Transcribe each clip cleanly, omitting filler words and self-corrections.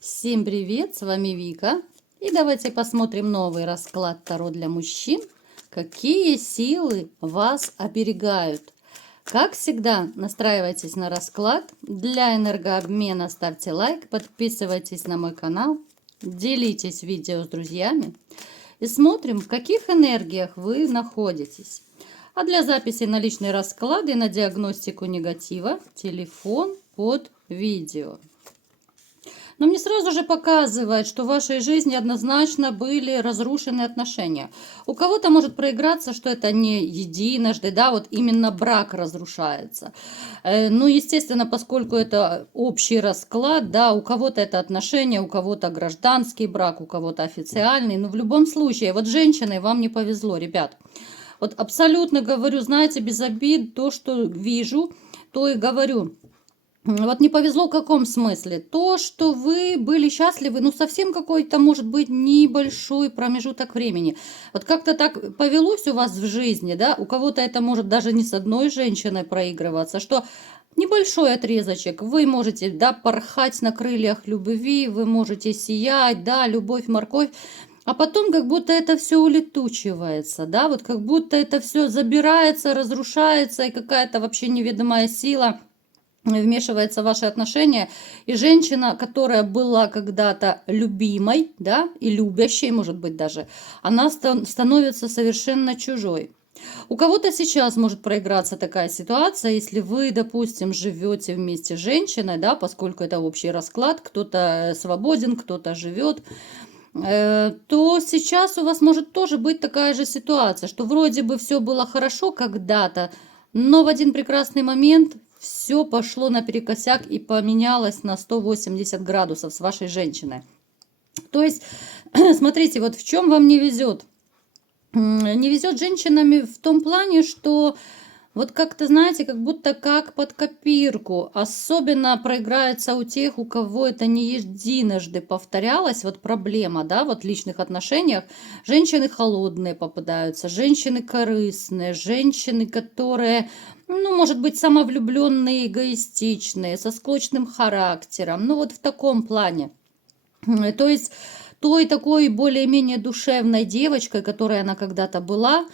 Всем привет, с вами Вика. И давайте посмотрим новый расклад Таро для мужчин. Какие силы вас оберегают? Как всегда, настраивайтесь на расклад. Для энергообмена ставьте лайк, подписывайтесь на мой канал, делитесь видео с друзьями. И смотрим, в каких энергиях вы находитесь. А для записи на личные расклады и на диагностику негатива телефон под видео. Но мне сразу же показывает, что в вашей жизни однозначно были разрушены отношения. У кого-то может проиграться, что это не единожды, да, вот именно брак разрушается. Ну, естественно, поскольку это общий расклад, да, у кого-то это отношения, у кого-то гражданский брак, у кого-то официальный. Но в любом случае, вот женщине вам не повезло, ребят. Вот абсолютно говорю, знаете, без обид, то, что вижу, то и говорю. Вот не повезло в каком смысле? То, что вы были счастливы, ну совсем какой-то, может быть, небольшой промежуток времени. Вот как-то так повелось у вас в жизни, да, у кого-то это может даже не с одной женщиной проигрываться, что небольшой отрезочек, вы можете, да, порхать на крыльях любви, вы можете сиять, да, любовь, морковь, а потом как будто это все улетучивается, да, вот как будто это все забирается, разрушается, и какая-то вообще неведомая сила вмешивается в ваши отношения, и женщина, которая была когда-то любимой, да, и любящей, может быть, даже, она становится совершенно чужой. У кого-то сейчас может проиграться такая ситуация, если вы, допустим, живете вместе с женщиной, да, поскольку это общий расклад, кто-то свободен, кто-то живет, то сейчас у вас может тоже быть такая же ситуация, что вроде бы все было хорошо когда-то, но в один прекрасный момент все пошло наперекосяк и поменялось на 180 градусов с вашей женщиной. То есть, смотрите, вот в чем вам не везет. Не везет женщинами в том плане, что вот как-то, знаете, как будто как под копирку. Особенно проиграется у тех, у кого это не единожды повторялось, вот проблема, да, вот в личных отношениях. Женщины холодные попадаются, женщины корыстные, женщины, которые, ну, может быть, самовлюбленные, эгоистичные, со склочным характером, ну, вот в таком плане. То есть той такой более-менее душевной девочкой, которой она когда-то была,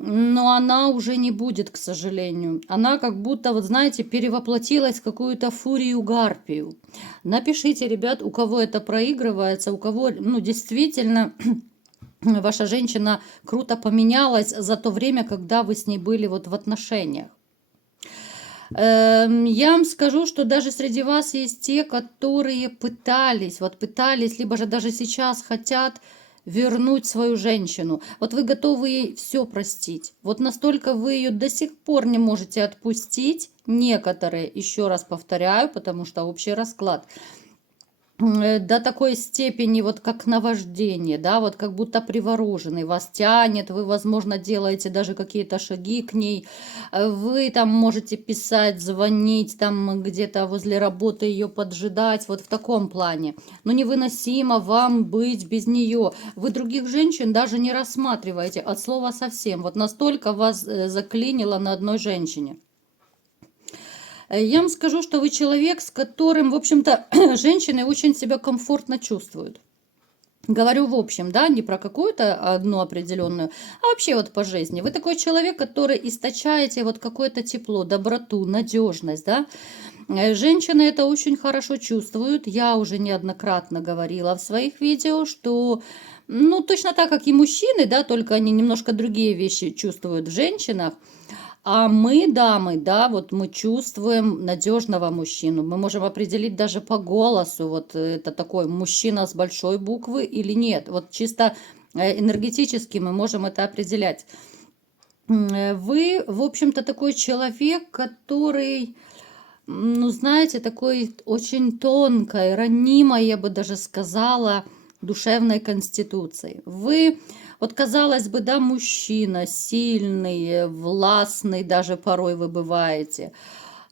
но она уже не будет, к сожалению. Она как будто, вот знаете, перевоплотилась в какую-то фурию-гарпию. Напишите, ребят, у кого это проигрывается, у кого, ну, действительно, ваша женщина круто поменялась за то время, когда вы с ней были вот в отношениях. Я вам скажу, что даже среди вас есть те, которые пытались, либо же даже сейчас хотят вернуть свою женщину. Вот вы готовы ей все простить. Вот настолько вы ее до сих пор не можете отпустить. Некоторые, еще раз повторяю, потому что общий расклад, до такой степени, вот как наваждение, да, вот как будто привороженный, вас тянет, вы, возможно, делаете даже какие-то шаги к ней, вы там можете писать, звонить, там где-то возле работы ее поджидать, вот в таком плане. Но невыносимо вам быть без нее. Вы других женщин даже не рассматриваете от слова совсем. Вот настолько вас заклинило на одной женщине. Я вам скажу, что вы человек, с которым, в общем-то, женщины очень себя комфортно чувствуют. Говорю в общем, да, не про какую-то одну определенную, а вообще вот по жизни. Вы такой человек, который источаете вот какое-то тепло, доброту, надежность, да. Женщины это очень хорошо чувствуют. Я уже неоднократно говорила в своих видео, что, ну, точно так, как и мужчины, да, только они немножко другие вещи чувствуют в женщинах. А мы, дамы, да, вот мы чувствуем надежного мужчину. Мы можем определить даже по голосу, вот это такой мужчина с большой буквы или нет. Вот чисто энергетически мы можем это определять. Вы, в общем-то, такой человек, который, ну, знаете, такой очень тонкой, ранимой, я бы даже сказала, душевной конституции. Вы, вот казалось бы, да, мужчина, сильный, властный, даже порой вы бываете.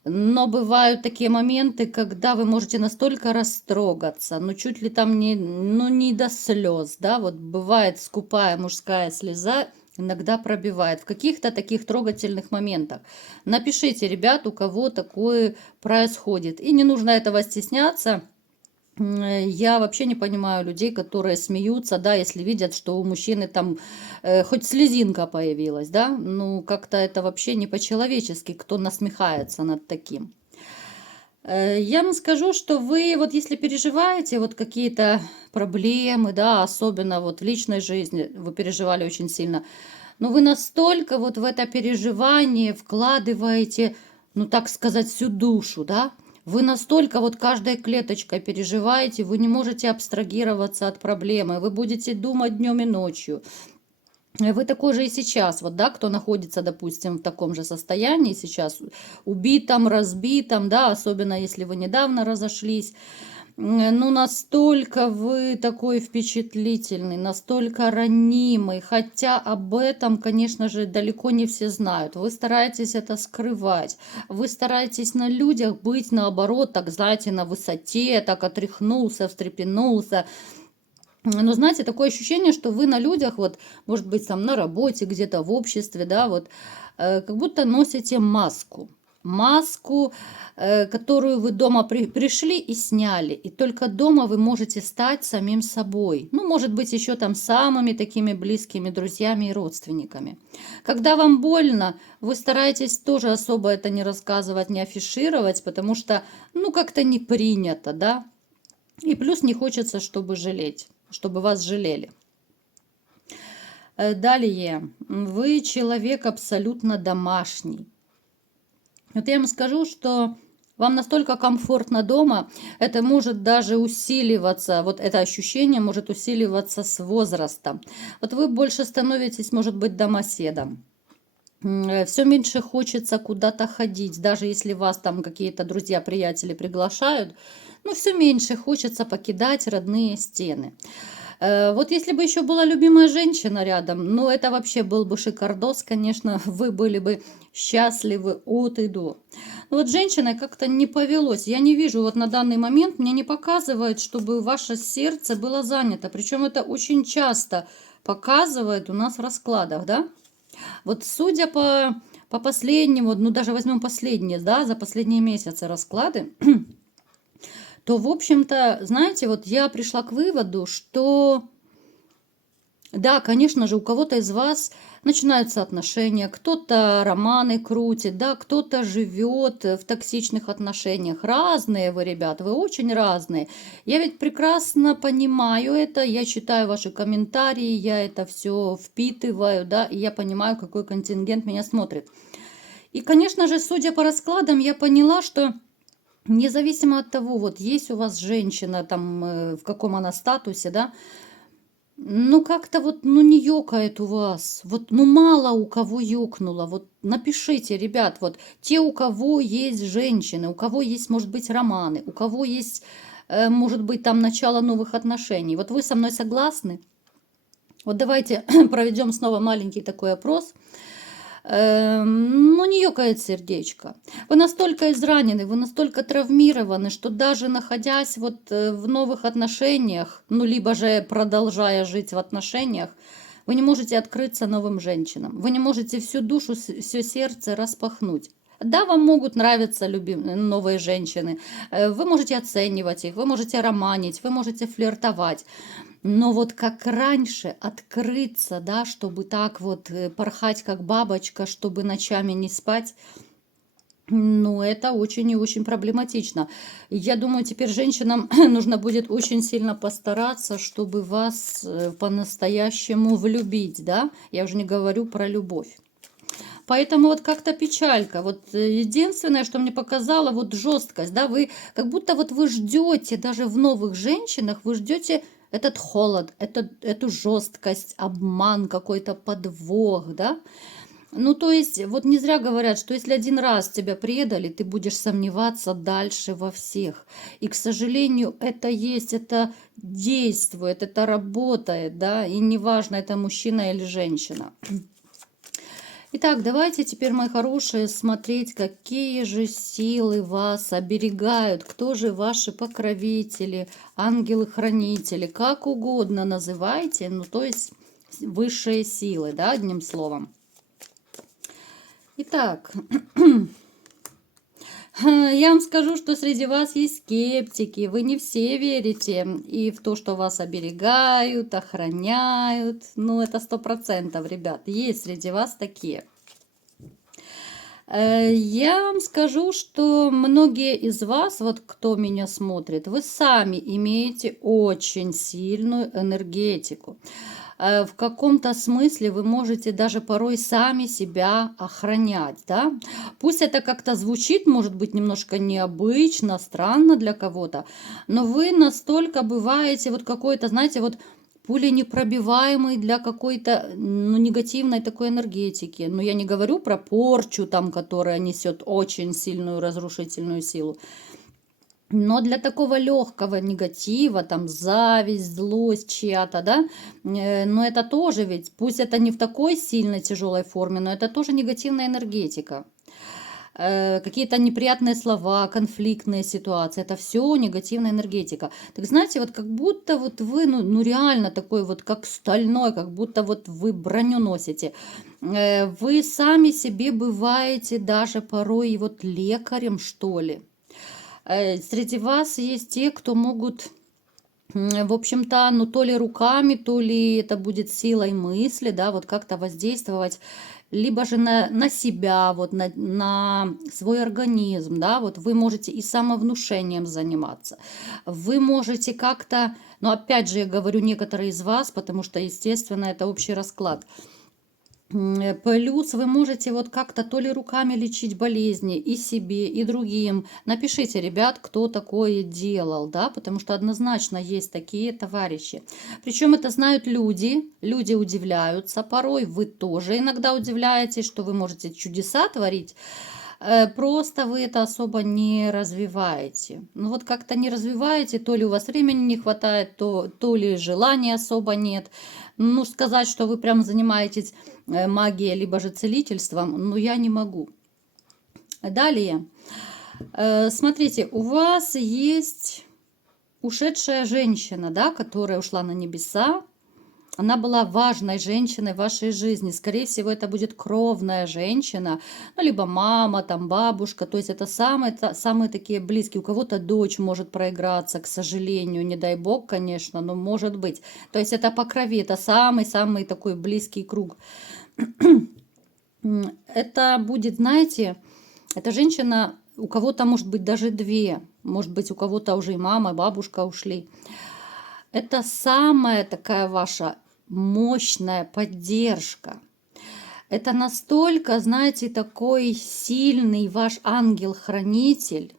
Но бывают такие моменты, когда вы можете настолько растрогаться, ну чуть ли там не, ну, не до слез, да, вот бывает скупая мужская слеза, иногда пробивает в каких-то таких трогательных моментах. Напишите, ребят, у кого такое происходит. И не нужно этого стесняться. Я вообще не понимаю людей, которые смеются, да, если видят, что у мужчины там хоть слезинка появилась, да, ну как-то это вообще не по-человечески, кто насмехается над таким. Я вам скажу, что вы вот если переживаете вот какие-то проблемы, да, особенно вот в личной жизни, вы переживали очень сильно, но вы настолько вот в это переживание вкладываете, ну так сказать, всю душу, да, вы настолько вот каждой клеточкой переживаете, вы не можете абстрагироваться от проблемы, вы будете думать днем и ночью. Вы такой же и сейчас, вот, да, кто находится, допустим, в таком же состоянии сейчас, убитом, разбитом, да, особенно если вы недавно разошлись, ну, настолько вы такой впечатлительный, настолько ранимый, хотя об этом, конечно же, далеко не все знают. Вы стараетесь это скрывать, вы стараетесь на людях быть, наоборот, так, знаете, на высоте, так отряхнулся, встрепенулся. Но знаете, такое ощущение, что вы на людях, вот, может быть, там на работе, где-то в обществе, да, вот, как будто носите маску. Маску, которую вы дома пришли и сняли. И только дома вы можете стать самим собой. Ну, может быть, еще там самыми такими близкими друзьями и родственниками. Когда вам больно, вы стараетесь тоже особо это не рассказывать, не афишировать, потому что, ну, как-то не принято, да. И плюс не хочется, чтобы жалеть, чтобы вас жалели. Далее, вы человек абсолютно домашний. Вот я вам скажу, что вам настолько комфортно дома, это может даже усиливаться, вот это ощущение может усиливаться с возрастом. Вот вы больше становитесь, может быть, домоседом. Все меньше хочется куда-то ходить, даже если вас там какие-то друзья, приятели приглашают, ну, все меньше хочется покидать родные стены. Вот если бы еще была любимая женщина рядом, ну, это вообще был бы шикардос, конечно, вы были бы счастливы от и до. Но вот женщиной как-то не повелось. Я не вижу, вот на данный момент мне не показывают, чтобы ваше сердце было занято. Причем это очень часто показывает у нас в раскладах, да? Вот судя по последнему, ну даже возьмем последние, да, за последние месяцы расклады, то, в общем-то, знаете, вот я пришла к выводу, что, да, конечно же, у кого-то из вас начинаются отношения, кто-то романы крутит, да, кто-то живет в токсичных отношениях. Разные вы, ребят, вы очень разные. Я ведь прекрасно понимаю это, я читаю ваши комментарии, я это все впитываю, да, и я понимаю, какой контингент меня смотрит. И, конечно же, судя по раскладам, я поняла, что независимо от того, вот есть у вас женщина, там, в каком она статусе, да, ну как-то вот, ну не ёкает у вас, вот, ну мало у кого ёкнуло, вот напишите, ребят, вот те, у кого есть женщины, у кого есть, может быть, романы, у кого есть, может быть, там начало новых отношений, вот вы со мной согласны? Вот давайте проведем снова маленький такой опрос. Ну, не ёкает сердечко. Вы настолько изранены, вы настолько травмированы, что даже находясь вот в новых отношениях, ну, либо же продолжая жить в отношениях, вы не можете открыться новым женщинам. Вы не можете всю душу, все сердце распахнуть. Да, вам могут нравиться новые женщины, вы можете оценивать их, вы можете романить, вы можете флиртовать. Но вот как раньше открыться, да, чтобы так вот порхать как бабочка, чтобы ночами не спать, ну, это очень и очень проблематично. Я думаю, теперь женщинам нужно будет очень сильно постараться, чтобы вас по-настоящему влюбить, да. Я уже не говорю про любовь. Поэтому вот как-то печалька. Вот единственное, что мне показало, вот жесткость, да, вы как будто вот вы ждете, даже в новых женщинах, вы ждете этот холод, эту жесткость, обман, какой-то подвох, да. Ну, то есть, вот не зря говорят, что если один раз тебя предали, ты будешь сомневаться дальше во всех. И, к сожалению, это есть, это действует, это работает, да, и неважно, это мужчина или женщина. Итак, давайте теперь, мои хорошие, смотреть, какие же силы вас оберегают, кто же ваши покровители, ангелы-хранители, как угодно называйте, ну, то есть высшие силы, да, одним словом. Итак, Я вам скажу, что среди вас есть скептики. Вы не все верите и в то, что вас оберегают, охраняют. Ну, это 100%, ребят. Есть среди вас такие. Я вам скажу, что многие из вас, вот кто меня смотрит, вы сами имеете очень сильную энергетику. В каком-то смысле вы можете даже порой сами себя охранять, да? Пусть это как-то звучит, может быть, немножко необычно, странно для кого-то, но вы настолько бываете вот какой-то, знаете, вот пуленепробиваемый для какой-то, ну, негативной такой энергетики. Но я не говорю про порчу, там, которая несет очень сильную разрушительную силу. Но для такого легкого негатива, там, зависть, злость чья-то, да, но это тоже ведь, пусть это не в такой сильной тяжелой форме, но это тоже негативная энергетика. Какие-то неприятные слова, конфликтные ситуации, это все негативная энергетика. Так знаете, вот как будто вот вы, ну реально такой вот как стальной, как будто вот вы броню носите. Вы сами себе бываете даже порой вот лекарем, что ли. Среди вас есть те, кто могут, в общем-то, ну то ли руками, то ли это будет силой мысли, да, вот как-то воздействовать, либо же на себя, вот на свой организм, да, вот вы можете и самовнушением заниматься, вы можете как-то, но опять же я говорю некоторые из вас, потому что, естественно, это общий расклад. Плюс вы можете вот как-то то ли руками лечить болезни и себе, и другим. Напишите, ребят, кто такое делал, да, потому что однозначно есть такие товарищи. Причем это знают люди, люди удивляются, порой вы тоже иногда удивляетесь, что вы можете чудеса творить. Просто вы это особо не развиваете. Ну вот как-то не развиваете, то ли у вас времени не хватает, то ли желания особо нет. Ну, сказать, что вы прям занимаетесь магией, либо же целительством, ну, я не могу. Далее. Смотрите, у вас есть ушедшая женщина, да, которая ушла на небеса. Она была важной женщиной в вашей жизни. Скорее всего, это будет кровная женщина, ну, либо мама, там, бабушка. То есть это самые такие близкие. У кого-то дочь может проиграться, к сожалению, не дай бог, конечно, но может быть. То есть это по крови, это самый-самый такой близкий круг. Это будет, знаете, эта женщина, у кого-то может быть даже две, может быть, у кого-то уже и мама, и бабушка ушли. Это самая такая ваша мощная поддержка. Это настолько, знаете, такой сильный ваш ангел-хранитель,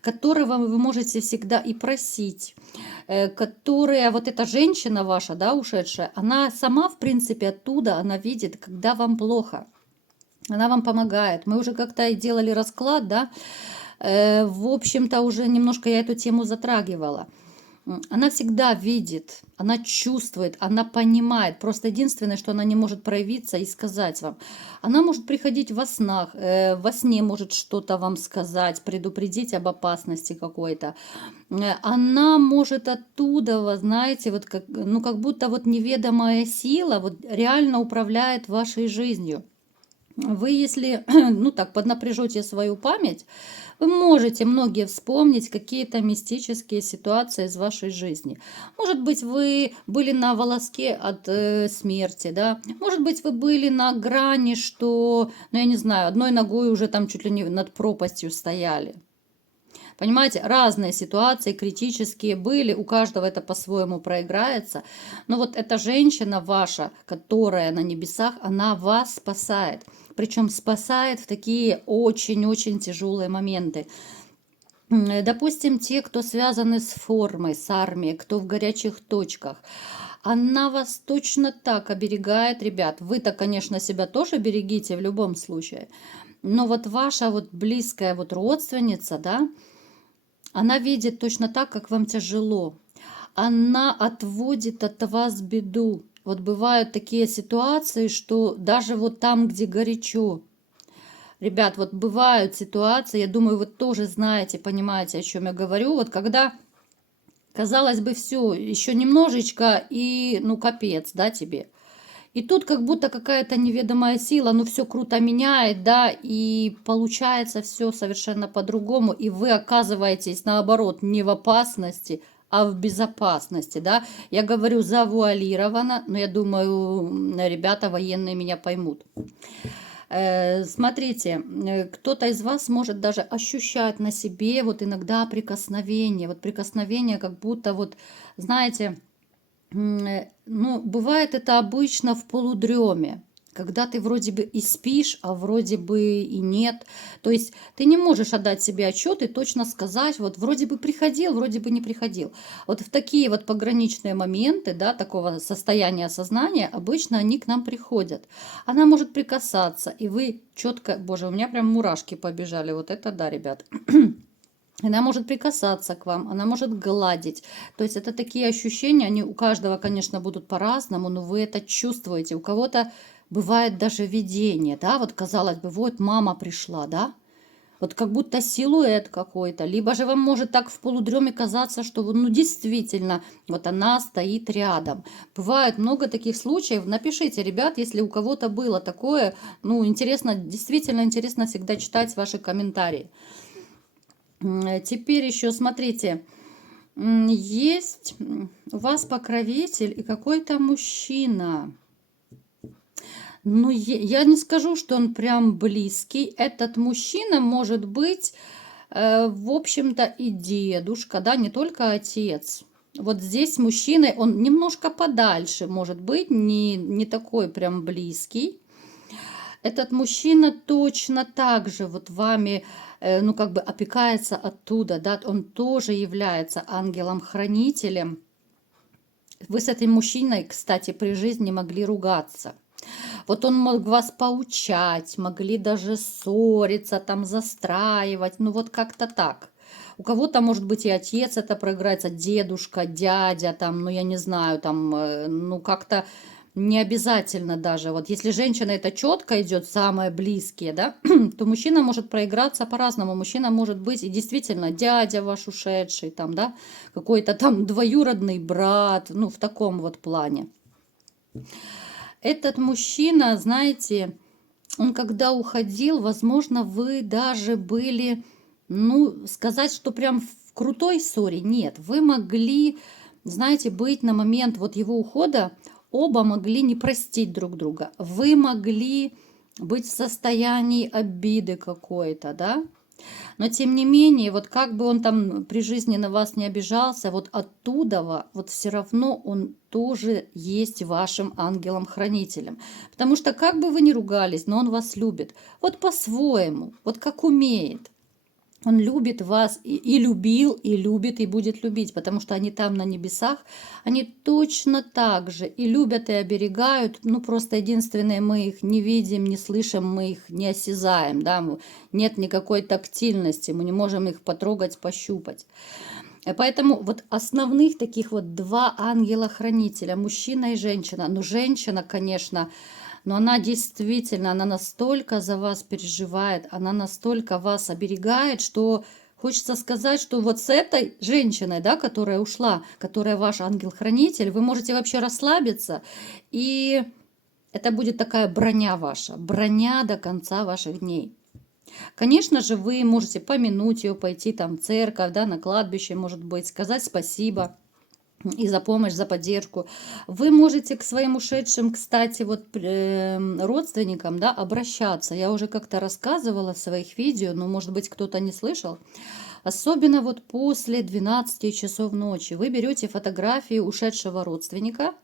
которого вы можете всегда и просить, которая, вот эта женщина ваша, да, ушедшая, она сама, в принципе, оттуда, она видит, когда вам плохо. Она вам помогает. Мы уже как-то и делали расклад, да, в общем-то, уже немножко я эту тему затрагивала. Она всегда видит, она чувствует, она понимает. Просто единственное, что она не может проявиться и сказать вам. Она может приходить во снах, во сне может что-то вам сказать, предупредить об опасности какой-то. Она может оттуда, вы знаете, вот как, ну, как будто вот неведомая сила вот реально управляет вашей жизнью. Вы, если, ну так, поднапряжете свою память, вы можете многие вспомнить какие-то мистические ситуации из вашей жизни. Может быть, вы были на волоске от смерти, да? Может быть, вы были на грани, что, ну я не знаю, одной ногой уже там чуть ли не над пропастью стояли. Понимаете, разные ситуации критические были, у каждого это по-своему проиграется. Но вот эта женщина ваша, которая на небесах, она вас спасает. Причем спасает в такие очень-очень тяжелые моменты. Допустим, те, кто связаны с формой, с армией, кто в горячих точках, она вас точно так оберегает, ребят. Вы-то, конечно, себя тоже берегите в любом случае. Но вот ваша вот близкая вот родственница, да, она видит точно так, как вам тяжело. Она отводит от вас беду. Вот бывают такие ситуации, что даже вот там, где горячо. Ребят, вот бывают ситуации, я думаю, вы тоже знаете, понимаете, о чем я говорю. Вот когда, казалось бы, все, еще немножечко и, ну, капец, да, тебе. И тут как будто какая-то неведомая сила, ну все круто меняет, да, и получается все совершенно по-другому, и вы оказываетесь наоборот не в опасности, а в безопасности, да. Я говорю завуалированно, но я думаю, ребята военные меня поймут. Смотрите, кто-то из вас может даже ощущать на себе вот иногда прикосновение, вот прикосновение как будто вот, знаете, ну, бывает это обычно в полудреме, когда ты вроде бы и спишь, а вроде бы и нет. То есть ты не можешь отдать себе отчет и точно сказать, вот вроде бы приходил, вроде бы не приходил. Вот в такие вот пограничные моменты, да, такого состояния сознания, обычно они к нам приходят. Она может прикасаться, и вы четко, боже, у меня прям мурашки побежали, вот это да, ребят. Она может прикасаться к вам, она может гладить. То есть это такие ощущения, они у каждого, конечно, будут по-разному, но вы это чувствуете. У кого-то бывает даже видение, да, вот казалось бы, вот мама пришла, да, вот как будто силуэт какой-то. Либо же вам может так в полудреме казаться, что ну действительно, вот она стоит рядом. Бывает много таких случаев. Напишите, ребят, если у кого-то было такое, ну интересно, действительно интересно всегда читать ваши комментарии. Теперь еще смотрите, есть у вас покровитель и какой-то мужчина. Ну, я не скажу, что он прям близкий. Этот мужчина может быть, в общем-то, и дедушка, да, не только отец. Вот здесь мужчина, он немножко подальше, может быть, не такой прям близкий. Этот мужчина точно так же вот вами, ну, как бы опекается оттуда, да, он тоже является ангелом-хранителем. Вы с этим мужчиной, кстати, при жизни могли ругаться. Вот он мог вас поучать, могли даже ссориться, там застраивать, ну вот как-то так. У кого-то, может быть, и отец это проиграется, дедушка, дядя, там, ну я не знаю, там, ну как-то не обязательно даже. Вот если женщина это четко идет, самые близкие, да, то мужчина может проиграться по-разному. Мужчина может быть и действительно дядя ваш ушедший, там, да, какой-то там двоюродный брат, ну в таком вот плане. Этот мужчина, знаете, он когда уходил, возможно, вы даже были, ну, сказать, что прям в крутой ссоре. Нет, вы могли, знаете, быть на момент вот его ухода, оба могли не простить друг друга. Вы могли быть в состоянии обиды какой-то, да? Но тем не менее, вот как бы он там при жизни на вас не обижался, вот оттуда вот все равно он тоже есть вашим ангелом-хранителем. Потому что как бы вы ни ругались, но он вас любит. Вот по-своему, вот как умеет. Он любит вас и любил, и любит, и будет любить, потому что они там на небесах, они точно так же и любят, и оберегают. Ну, просто единственное, мы их не видим, не слышим, мы их не осязаем, да, нет никакой тактильности, мы не можем их потрогать, пощупать. Поэтому вот основных таких вот два ангела-хранителя, мужчина и женщина. Ну, женщина, конечно, но она действительно, она настолько за вас переживает, она настолько вас оберегает, что хочется сказать, что вот с этой женщиной, да, которая ушла, которая ваш ангел-хранитель, вы можете вообще расслабиться, и это будет такая броня ваша, броня до конца ваших дней. Конечно же, вы можете помянуть ее, пойти там в церковь, да, на кладбище, может быть, сказать спасибо и за помощь, за поддержку. Вы можете к своим ушедшим, кстати, вот родственникам, да, обращаться. Я уже как-то рассказывала в своих видео, но, может быть, кто-то не слышал. Особенно вот после 12 часов ночи вы берете фотографии ушедшего родственника,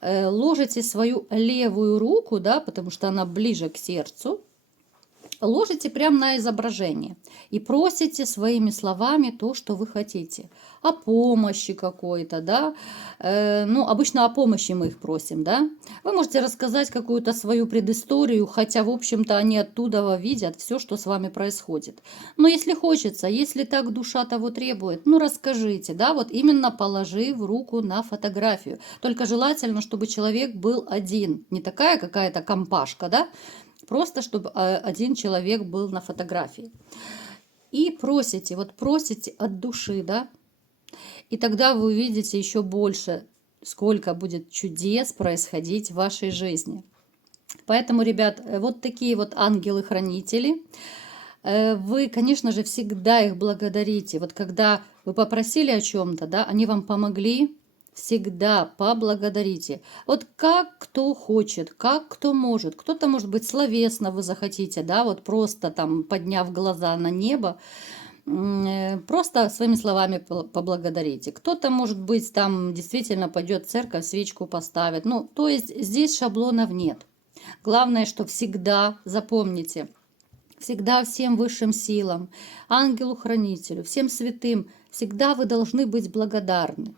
ложите свою левую руку, да, потому что она ближе к сердцу, ложите прямо на изображение и просите своими словами то, что вы хотите. О помощи какой-то, да. Ну, обычно о помощи мы их просим, да. Вы можете рассказать какую-то свою предысторию, хотя, в общем-то, они оттуда видят все, что с вами происходит. Но если хочется, если так душа того требует, ну, расскажите, да, вот именно положив руку на фотографию. Только желательно, чтобы человек был один, не такая какая-то компашка, да, просто чтобы один человек был на фотографии. И просите, вот просите от души, да, и тогда вы увидите еще больше сколько будет чудес происходить в вашей жизни. Поэтому, ребят, вот такие вот ангелы-хранители. Вы, конечно же, всегда их благодарите. Вот когда вы попросили о чем-то, да, они вам помогли, всегда поблагодарите. Вот как кто хочет, как кто может. Кто-то, может быть, словесно вы захотите, да, вот просто там подняв глаза на небо, просто своими словами поблагодарите. Кто-то, может быть, там действительно пойдет в церковь, свечку поставит. Ну, то есть здесь шаблонов нет. Главное, что всегда запомните, всегда всем высшим силам, ангелу-хранителю, всем святым, всегда вы должны быть благодарны.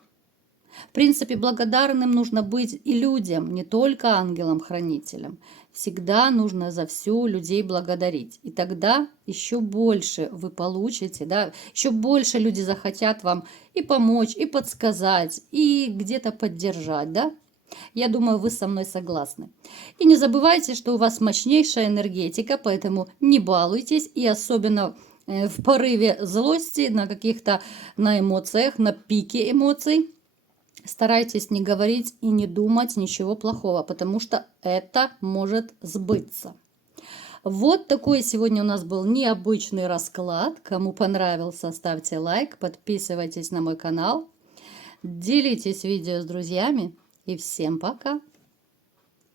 В принципе, благодарным нужно быть и людям, не только ангелам-хранителям. Всегда нужно за все людей благодарить. И тогда еще больше вы получите, да, еще больше люди захотят вам и помочь, и подсказать, и где-то поддержать, да. Я думаю, вы со мной согласны. И не забывайте, что у вас мощнейшая энергетика, поэтому не балуйтесь, и особенно в порыве злости, на эмоциях, на пике эмоций, старайтесь не говорить и не думать ничего плохого, потому что это может сбыться. Вот такой сегодня у нас был необычный расклад. Кому понравился, ставьте лайк, подписывайтесь на мой канал, делитесь видео с друзьями и всем пока!